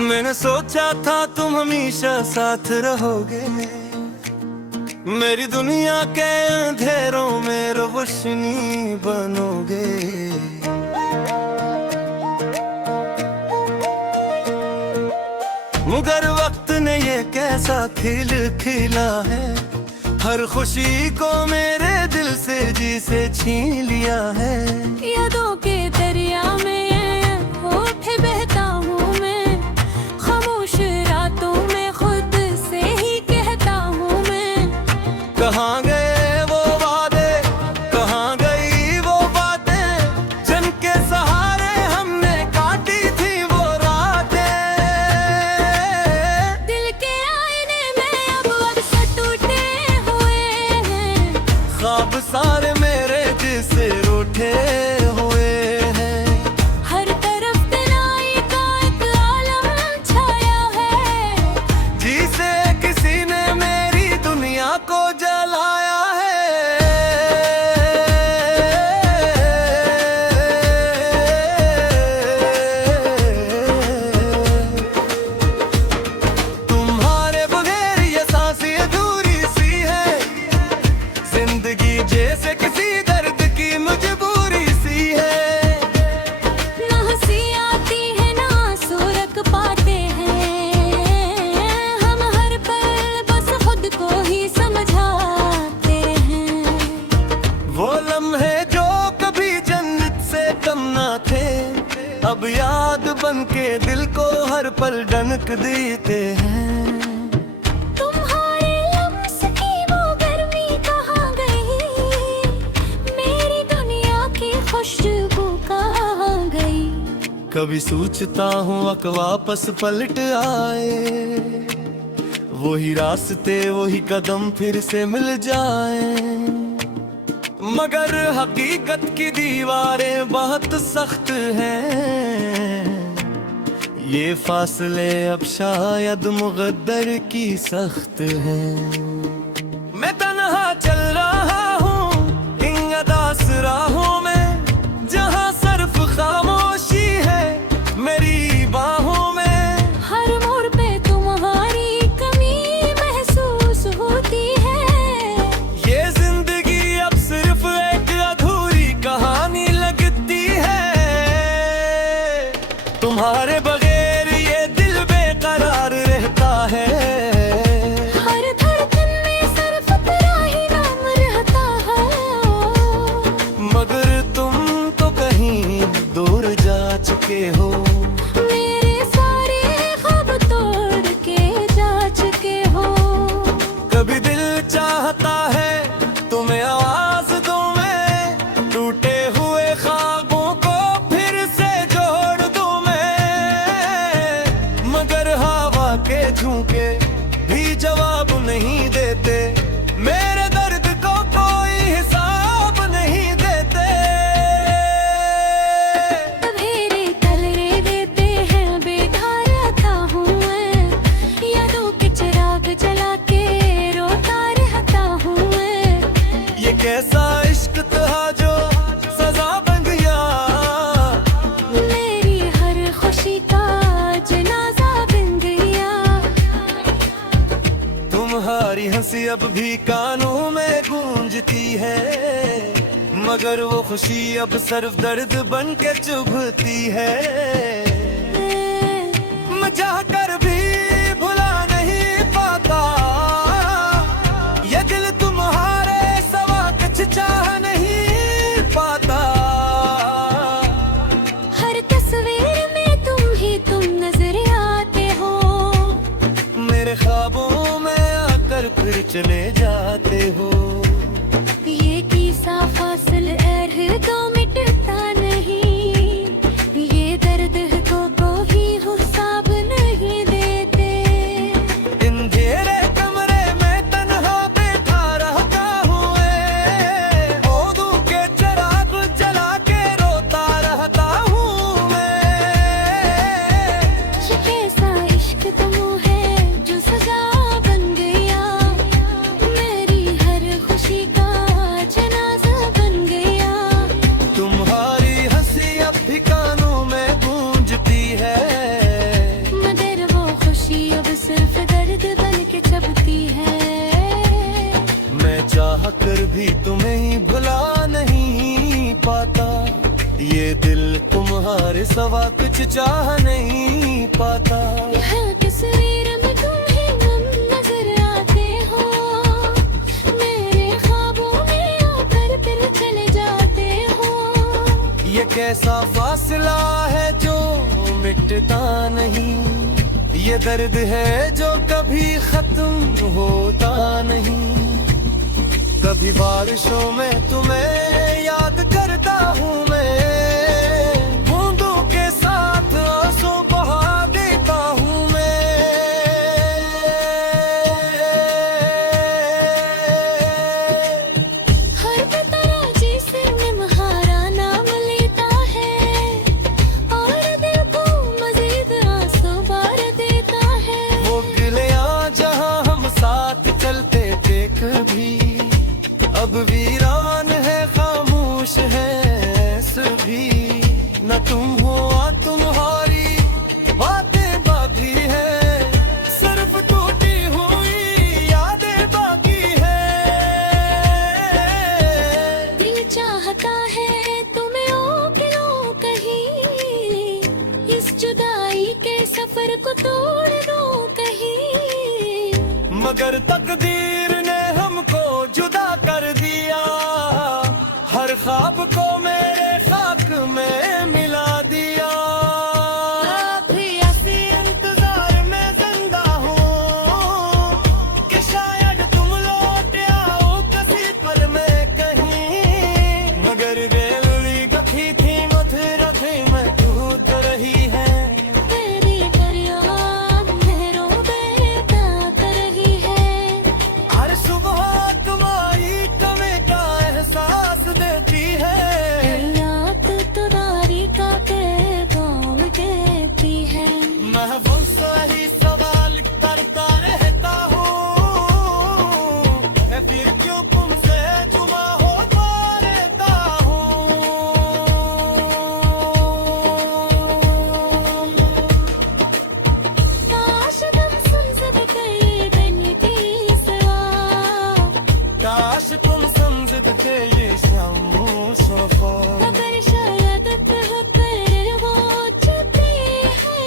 मैंने सोचा था तुम हमेशा साथ रहोगे, मेरी दुनिया के अंधेरों में रोशनी बनोगे। मगर वक्त ने ये कैसा खेल खेला है, हर खुशी को मेरे दिल से जी से छीन लिया है। यादों के दरिया में होठ बहता हूँ मैं, खामोश रातों में खुद से ही कहता हूँ मैं। कहाँ गए वो वादे, कहाँ गई वो बातें, जिनके सहारे हमने काटी थी वो रातें। दिल के आईने में अब अक्सर टूटे हुए हैं, ख्वाब सारे मेरे जिसे रूठे हुए हैं। हर तरफ तनाई का एक आलम छाया है, जिसे किसी ने मेरी दुनिया को जलाया है। तुम्हारे बगैर ये सांसें अधूरी सी है, जिंदगी जैसे किसी दर्द की मजबूरी सी है। ना हंसी आती है ना आंसू रख पाते हैं, हम हर पल बस खुद को ही समझाते हैं। वो लम्हे जो कभी जन्नत से कम ना थे, अब याद बन के दिल को हर पल डनक देते हैं। तुम्हारे लम्स की वो गर्मी कहाँ गई, मेरी दुनिया की खुशबू कहाँ गई। कभी सोचता हूँ अक वापस पलट आए, वही रास्ते वही कदम फिर से मिल जाए। मगर हकीकत की दीवारें बहुत सख्त हैं, ये फासले अब शायद मुक़द्दर की सख्त हैं। मैं तन्हा चल रहा हूँ इन अदास राहों में, जहाँ सिर्फ खामोशी है मेरी बाहों में। हर मोड़ पे तुम्हारी कमी महसूस होती है, ये जिंदगी अब सिर्फ एक अधूरी कहानी लगती है। तुम्हारे बगैर ये दिल बेकरार रहता है, हर धड़कन में सिर्फ तेरा ही नाम रहता है। मगर तुम तो कहीं दूर जा चुके हो। मेरे सारे ख्वाब तोड़ के जा चुके हो। कभी दिल चाहता है तुम्हें आवाज दूं मैं, टूटे हुए ख्वाबों को फिर से जोड़ दूं मैं। मगर हवा के झोंके भी जवाब नहीं देते, मेरे दर्द को कोई हिसाब नहीं देते। अंधेरे तलरे देते हैं बेधारा था हूँ मैं, यादों के चिराग जला के रोता रहता हूँ मैं। ये कैसा इश्क था जो सजा बन गया, मेरी हर खुशी का जनाजा बन गया। तुम्हारी हंसी अब भी कानों में गूंजती है, मगर वो खुशी अब सिर्फ दर्द बन के चुभती है। मैं चाह कर भी भुला नहीं पाता, ये दिल तुम्हारे सवा कुछ चाह नहीं पाता। हर तस्वीर में तुम नजर आते हो, मेरे ख्वाबों में आकर फिर चले जाते हो। ये किसा फासिल तो मिटता नहीं, ये दर्द को कोई हिसाब नहीं देते। इन घेरे कमरे में तन्हा बैठा रहता हूँ, ओदू के चिराग जला के रोता रहता हूँ मैं। ये कैसा इश्क तुम है जो सजा बन गया, मेरी हर खुशी का जनाजा बन गया। कभी तुम्हें ही भुला नहीं पाता। ये दिल तुम्हारे सवा कुछ चाह नहीं पाता। यहाँ तस्वीर में तुम ही हम नजर आते हो, मेरे ख्वाबों में आकर फिर चले जाते हो। ये कैसा फासला है जो मिटता नहीं, ये दर्द है जो कभी खत्म होता नहीं। कभी बारिशों में तुम्हें याद करता हूँ मैं, बूंदों के साथ आंसू बहा देता हूँ मैं। हर तराजी से निम्हारा नाम लेता है, और दिल को मजीद आंसू बार देता है। वो गिलियां जहाँ हम साथ चलते थे कभी, अब वीरान है खामोश है सभी। न तुम हो तुम्हारी बातें बाकी है, सिर्फ टूटी हुई यादें बाकी है। दिल चाहता है तुम्हें ओ के लो कहीं, इस जुदाई के सफर को तोड़ दो कहीं। मगर तकदीर ने हमको जुदा कर दिया, हर ख्वाब को मेरे खाक में मिला दिया। भी ऐसी इंतजार में जिंदा हूँ कि शायद तुम लौट आओ किसी पर मैं कहीं। मगर दिल गठी थी मधुर थी मैं टूट रही है, तेरी फरियाद मेरों बेता कर रही है। हर सुबह तुम्हारी कमी का एहसास देती है। याद तुम्हारी का पैगाम देती है। महबूब ही सवाल करता रहता हूँ, मैं फिर क्यों तुमसे जुदा होता रहता हूँ। काश तुम सुन सकते दिन की सवा, काश तुम समझते ये शामों सफा। मगर शायद बेहतर हो चुकी है,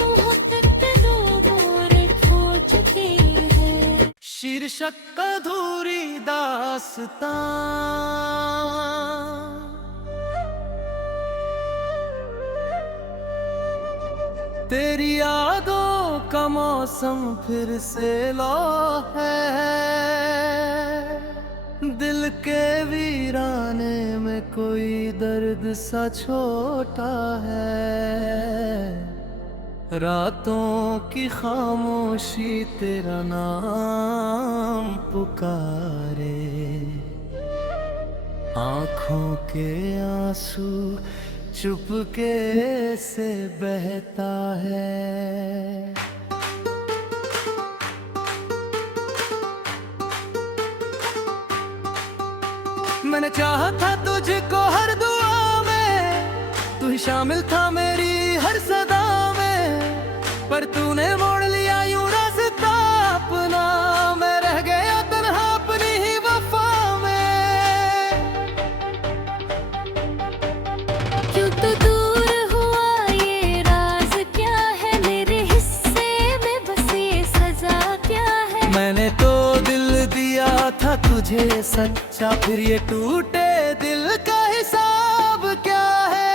मोहब्बत दो एक हो चुकी है। शीर्षक अधूरी दास्तां। तेरी यादों का मौसम फिर से ला है, दिल के वीराने में कोई दर्द सा छोटा है। रातों की खामोशी तेरा नाम पुकारे, आँखों के आंसू चुपके से बहता है। मैंने चाहा था तुझको हर दुआ में, तू ही शामिल था मेरी हर सदा में, पर तूने मोड़ लिया यूं रास्ता अपना। मैं रह गया तन्हा अपनी ही वफा में। क्यों तो दूर हुआ ये राज क्या है, मेरे हिस्से में बस ये सजा क्या है। मैंने तो दिल दिया था तुझे सच्चा, फिर ये टूटे दिल का हिसाब क्या है।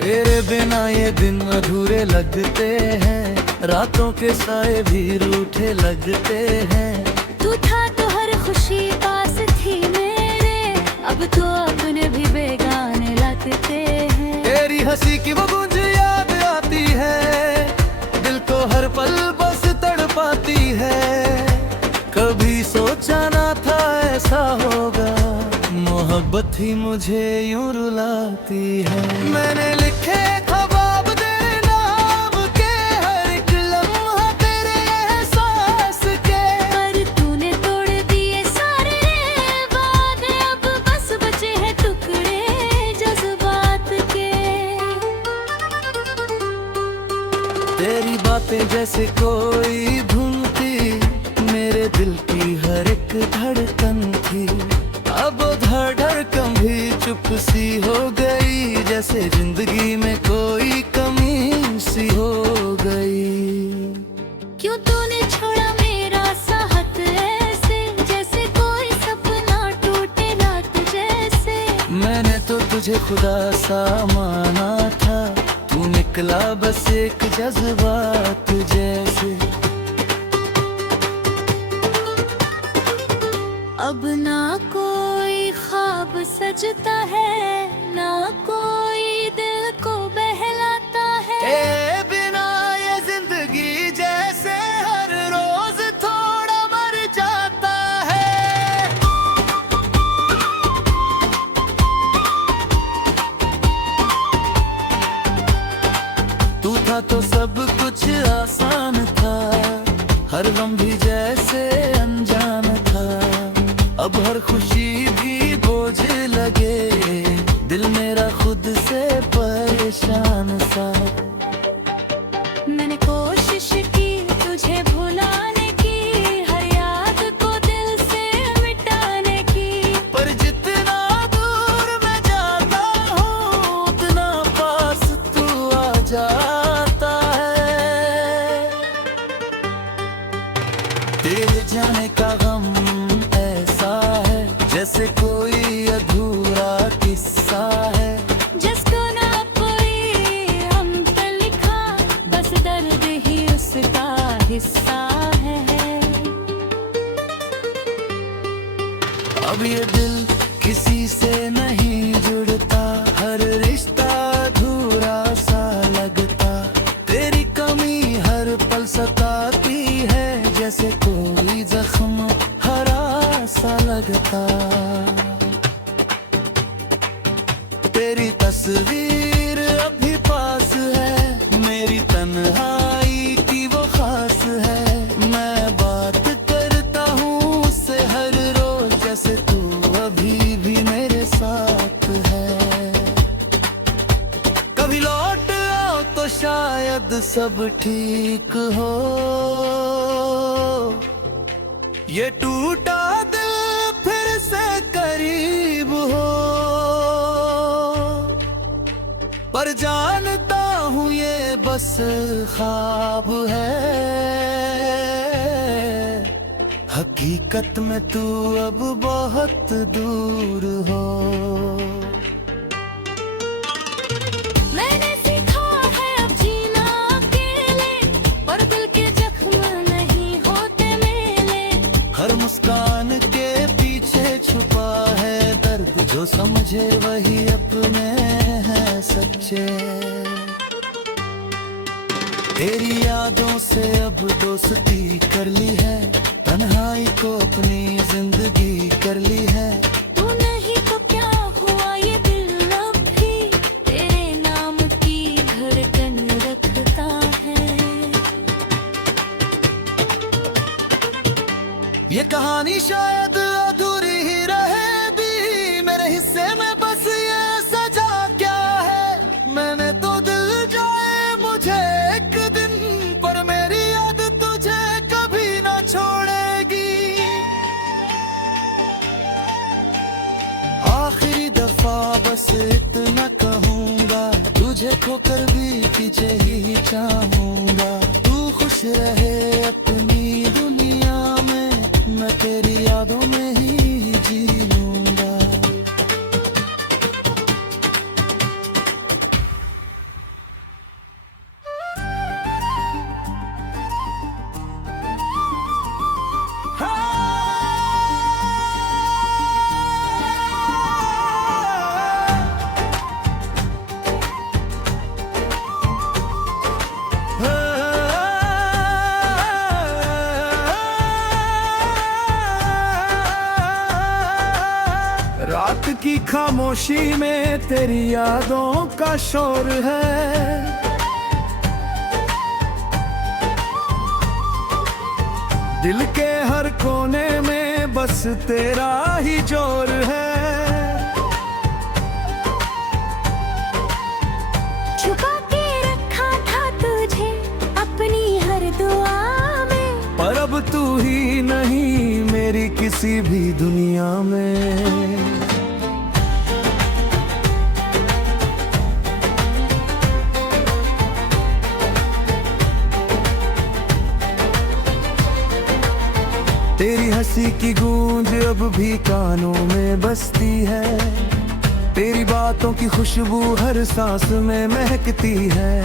तेरे बिना ये दिन अधूरे लगते हैं, रातों के साए भी रूठे लगते हैं। तू था तो हर खुशी पास थी मेरे, अब तो अपने भी बेगाने लगते हैं। तेरी हंसी की वो गूंज याद आती है, दिल को हर पल बस तड़पाती है। कभी सोचा ना था ऐसा होगा, मोहब्बत ही मुझे यूं रुलाती है। मैंने लिखे ख्वाब तेरे नाम के, हर एक लम्हा तेरे एहसास के, पर तूने तोड़ दिए सारे वादे, अब बस बचे हैं टुकड़े जज्बात के। तेरी बातें जैसे कोई धुन थी ये दिल की हर एक धड़कन थी, अब धड़कन भी चुप सी हो गई, जैसे जिंदगी में कोई कमी सी हो गई। क्यों तूने छोड़ा मेरा साथ ऐसे, जैसे कोई सपना टूटे रात जैसे। मैंने तो तुझे खुदा सा माना था, तू निकला बस एक जज्बात जैसे। अब ना कोई ख्वाब सजता है, ना कोई दिल को बहलाता है। ए बिना ये जिंदगी जैसे हर रोज थोड़ा मर जाता है। तू था तो सब कुछ आसान था, हर गम भी जैसे अनजान था। अब हर खुशी भी बोझ लगे, दिल मेरा खुद से परेशान सा। मैंने कोशिश की तुझे भुलाने की, हर याद को दिल से मिटाने की। पर जितना दूर मैं जाता हूँ, उतना पास तू आ जाता है। तेरे जाने का गम ऐसा है, जैसे कोई अधूरा किस्सा है, जिसको ना कोई हम पे लिखा, बस दर्द ही उसका हिस्सा है। अब ये दिल किसी से नहीं जुड़ता, हर रिश्ता अधूरा सा लगता। तेरी कमी हर पल सताती है, जैसे कोई जख्म हरा सा लगता। तेरी तस्वीर अभी पास है, मेरी तन्हाई की वो खास है। मैं बात करता हूँ उससे हर रोज, जैसे तू अभी भी मेरे साथ है। कभी लौट आओ तो शायद सब ठीक हो, ये टूटा दिल फिर से करीब हो। पर जानता हूँ ये बस ख्वाब है, हकीकत में तू अब बहुत दूर हो। मैंने सीखा है अब जीना अकेले, पर दिल के जख्म नहीं होते मेले। हर मुस्कान के पीछे छुपा है दर्द, जो समझे वही अपने हैं सच्चे। तेरी यादों से अब दोस्ती कर ली है, तन्हाई को अपनी जिंदगी कर ली है। तू नहीं तो क्या हुआ ये दिल अब भी, तेरे नाम की धड़कन रखता है। ये कहानी शायद अधूरी ही रहेगी, मेरे हिस्से में बस ये सजा क्या है। मैंने तो दिल जाए मुझे एक दिन, पर मेरी याद तुझे कभी ना छोड़ेगी। आखिरी दफा बस इतना कहूँगा, तुझे खोकर भी तुझे ही चाहूँगा। तू खुश रहे अपनी दुनिया में, मैं तेरी यादों में ही जी लूँगा। रात की खामोशी में तेरी यादों का शोर है। दिल के हर कोने में बस तेरा ही जोर है। छुपा के रखा था तुझे अपनी हर दुआ में, पर अब तू ही नहीं मेरी किसी भी दुनिया में। तेरी हंसी की गूंज अब भी कानों में बसती है, तेरी बातों की खुशबू हर सांस में महकती है।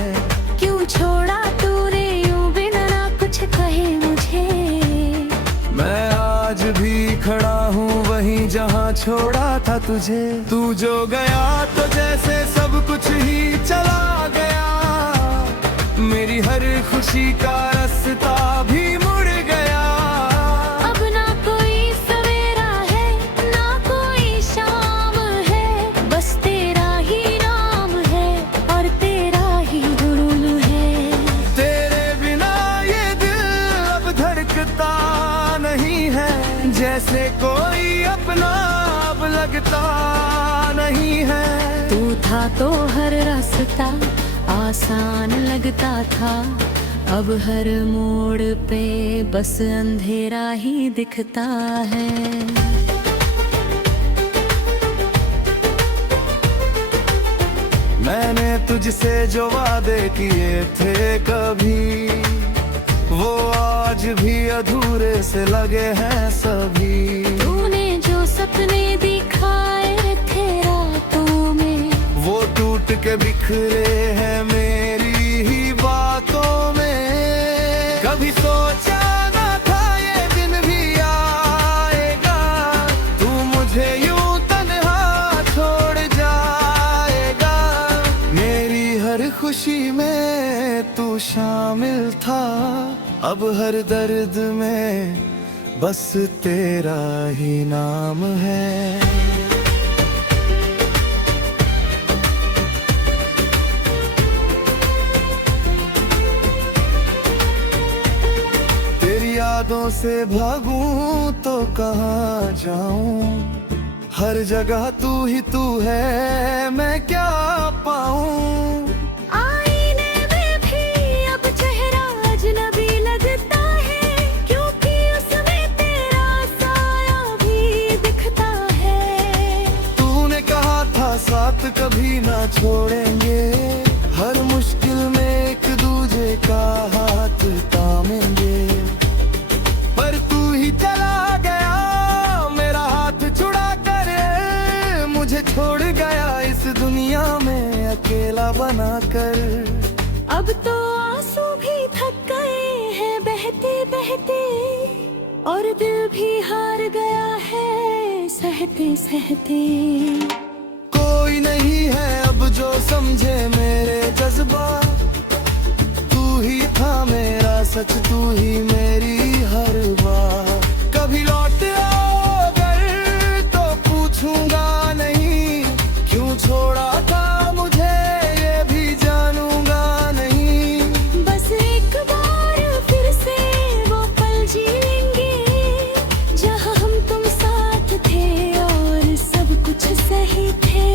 क्यों छोड़ा तूने यूं बिना ना कुछ कहे मुझे, मैं आज भी खड़ा हूँ वहीं जहाँ छोड़ा था तुझे। तू जो गया तो जैसे सब कुछ ही चला गया, मेरी हर खुशी का रास्ता भी मुड़ गया। अब ना कोई सवेरा है ना कोई शाम है, बस तेरा ही नाम है और तेरा ही गुरूर है। तेरे बिना ये दिल अब धड़कता नहीं है, जैसे कोई अपना अब लगता नहीं है। तू था तो हर रास्ता आसान लगता था, अब हर मोड़ पे बस अंधेरा ही दिखता है। मैंने तुझसे जो वादे किए थे कभी, वो आज भी अधूरे से लगे हैं सभी। तूने जो सपने दिखाए थे रातों में, वो टूट के बिखरे हैं मेरी ही बातों में। कभी सोचा ना था ये दिन भी आएगा, तू मुझे यूं तन्हा छोड़ जाएगा। मेरी हर खुशी में तू शामिल था, अब हर दर्द में बस तेरा ही नाम है। यादों से भागूं तो कहाँ जाऊं, हर जगह तू ही तू है, मैं क्या पाऊं। आईने में भी अब चेहरा अजनबी लगता है, क्योंकि उसमें तेरा साया भी दिखता है। तूने कहा था साथ कभी ना छोड़ेंगे, हर मुश्किल में एक दूजे का हाथ थामेंगे। चला गया मेरा हाथ छुड़ा कर, मुझे छोड़ गया इस दुनिया में अकेला बनाकर। अब तो आंसू भी थक गए हैं बहते बहते, और दिल भी हार गया है सहते सहते। कोई नहीं है अब जो समझे मेरे जज्बात, तू ही था मेरा सच, तू ही मेरी हर बात। कभी लौट आओ अगर तो पूछूंगा नहीं, क्यों छोड़ा था मुझे ये भी जानूंगा नहीं। बस एक बार फिर से वो पल जी लेंगे, जहाँ हम तुम साथ थे और सब कुछ सही थे।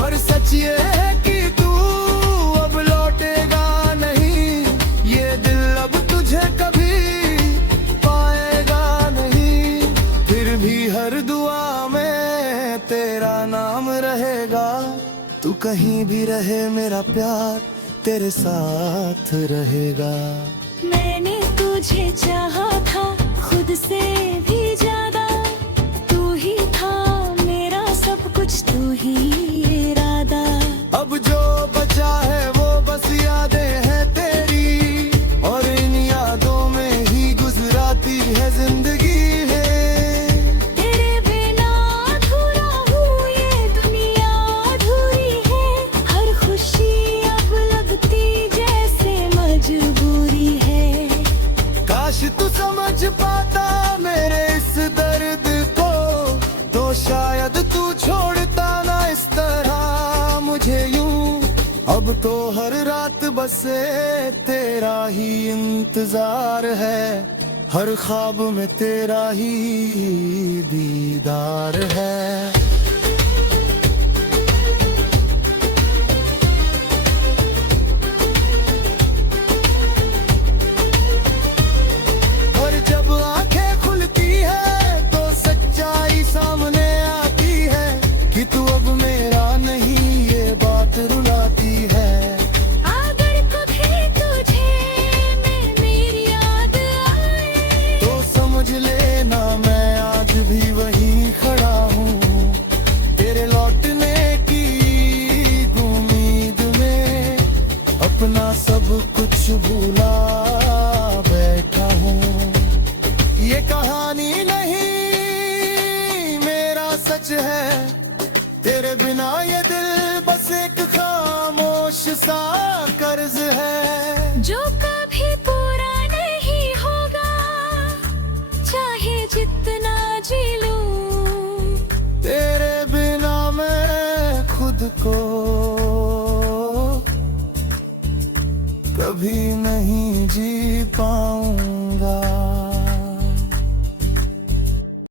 पर सच ये है कि तू अब लौटेगा नहीं, ये दिल अब तुझे कभी हर दुआ में तेरा नाम रहेगा। तू कहीं भी रहे मेरा प्यार तेरे साथ रहेगा। मैंने तुझे चाहा था खुद से भी ज्यादा, तू ही था मेरा सब कुछ, तू ही इरादा। अब जो बचा है वो बस यादें हैं तेरी, और इन यादों में ही गुजराती है जिंदगी है। तू समझ पाता मेरे इस दर्द को, तो शायद तू छोड़ता ना इस तरह मुझे यूं। अब तो हर रात बसे तेरा ही इंतजार है, हर ख्वाब में तेरा ही दीदार है। जब आंखें खुलती है कभी नहीं जी पाऊं